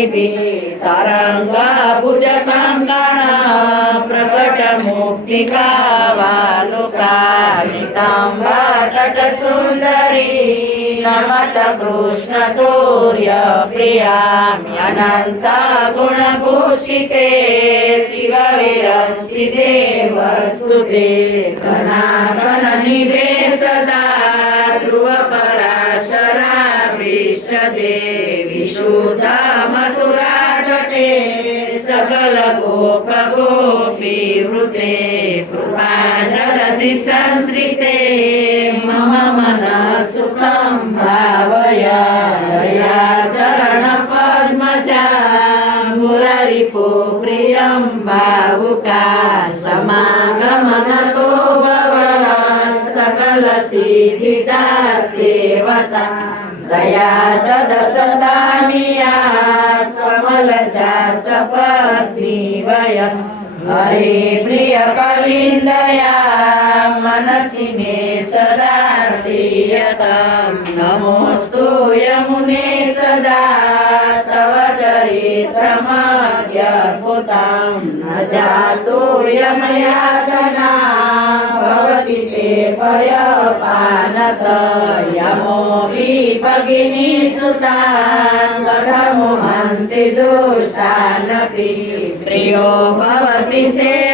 સુખમયુરહંસા દિવી તરંગા ભુજ કંકણ પ્રગટ મુક્તિકા વાલુકા નિતાંબા તટ સુંદરી નમત કૃષ્ણ તોર્ય પ્રિયા અનંત ગુણભૂષિતે શિવ વિરંસી દેવ સ્તુતે ઘનાઘન નિધે પરાશરા વિષ્ણ દેવી શુદ્ધા મથુરા તટે સકલ ગોપ ગોપી વૃતે કૃપા જલધિ સંશ્રિતે મમ મન સુખમ ભાવય દયા ચરણ જાસ પત્ની વય હરે પ્રિય કલિંદયા મનસી મે સદા શ્રીયતમ નમોસ્તુ યમુને સદા તવ ચરિત્રમદ્યદ્ભુતમ ન જાતો યમયાતના ભવતિ તે ભયપાનત યમો દુષ્ટાનપી પ્રિયો ભવતિ સેવના